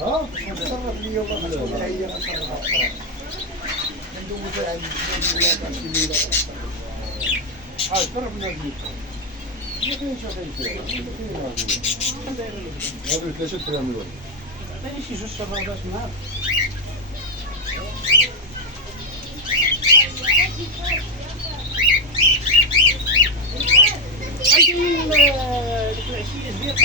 ها؟ تصرف لي والله هي ندوز عند ضرب الناس ما كاينش هذو 3 درهم الواحد عطيني شي جوج شرابات معاك عندي ديك العشيه ديال